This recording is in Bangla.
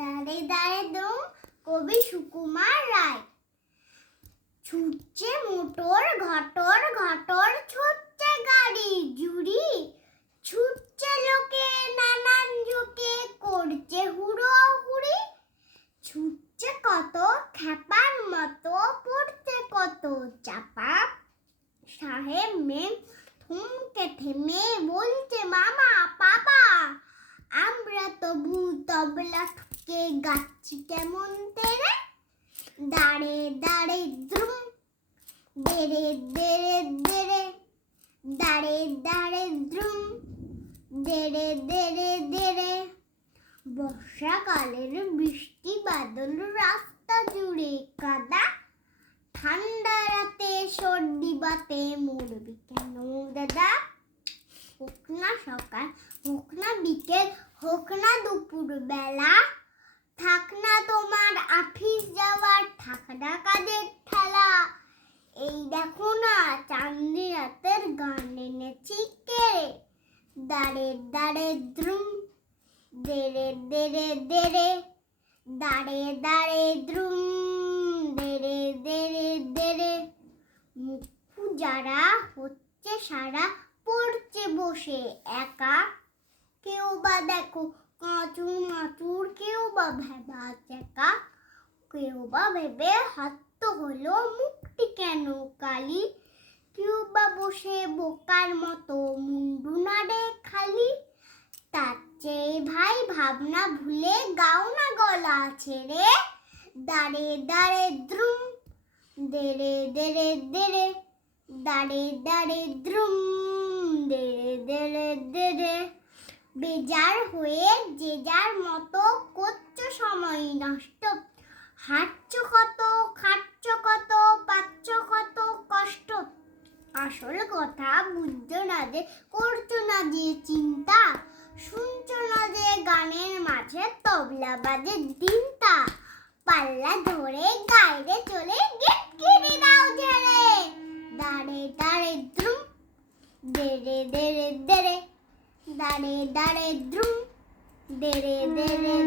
দাঁড়ে দাঁড়ে দম কবি সুকুমার রায়। ছুটছে মোটর, ঘটর ঘটর ছুটছে গাড়ি জুড়ি ছুটছে লোকে নানান ঝোঁকে, করছে হুড়ো হুড়ি ছুটছে কত, খ্যাপার মতো পড়ছে কত, চাপা সাহেব মেম থমকে থেমে বলছে, মামা তবু তবলা ঠুকে গাচ্ছি কেমন তেরে? দাঁড়ে দাঁড়ে, দ্রুম। দেরে দেরে দেরে। দাঁড়ে দাঁড়ে, দ্রুম। দেরে দেরে দেরে। বর্ষাকালের বৃষ্টি বাদল রাস্তা জুড়ে কাদা। ঠান্ডা রাতে সর্দি বাতে মরবি কেন দাদা? হোক না সকাল হোক না বিকেল হোক না দুপুর বেলা থাক না তোমার অফিস যাওয়ার, থাক না কাজের ঠেলা। এই দেখো না চাঁদনি রাতের গান এনেছি কে? দাঁড়ে দাঁড়ে, দ্রুম। দেরে দেরে দেরে দাঁড়ে দাঁড়ে, দ্রুম। দেরে দেরে দেরে মুখু যারা হচ্ছে, সারা পড়ছে বসে, একা কেউ বা দেখো কাঁচুর মাচুর কেউ বা ভেবা চেকা, কেউ বা ভেবে হত্য হলো মুখটি কেন কালি? কেউ বা বসে বোকার মতো মুন্ডু নাড়ে খালি। তার চেয়ে ভাই ভাবনা ভুলে গাও না গলা ছেড়ে। দাঁড়ে দাঁড়ে, দ্রুম। দেড়ে দেড়ে দেড়ে। দাঁড়ে দাঁড়ে, দ্রুম। দেড়ে দেড়ে দেরে বেজার হয়ে যে যার মতো করছ সময় নষ্ট। হাঁটছো কত খাচ্ছ কত, পাচ্ছ কত কষ্ট। আসল কথা বুঝছ না যে, করছ না যে চিন্তা, শুনছো না যে গানের মাঝে তবলা বাজে দিনটা। পাল্লা ধরে গাইরে চলে গেট কিনে দাও ঝেড়ে। দাঁড়ে দাঁড়ে দ্রুম দেরে দেরে দেরে দাঁড়ে দাঁড়ে। দ্রুম দেরে দেরে দেরে নমস্কার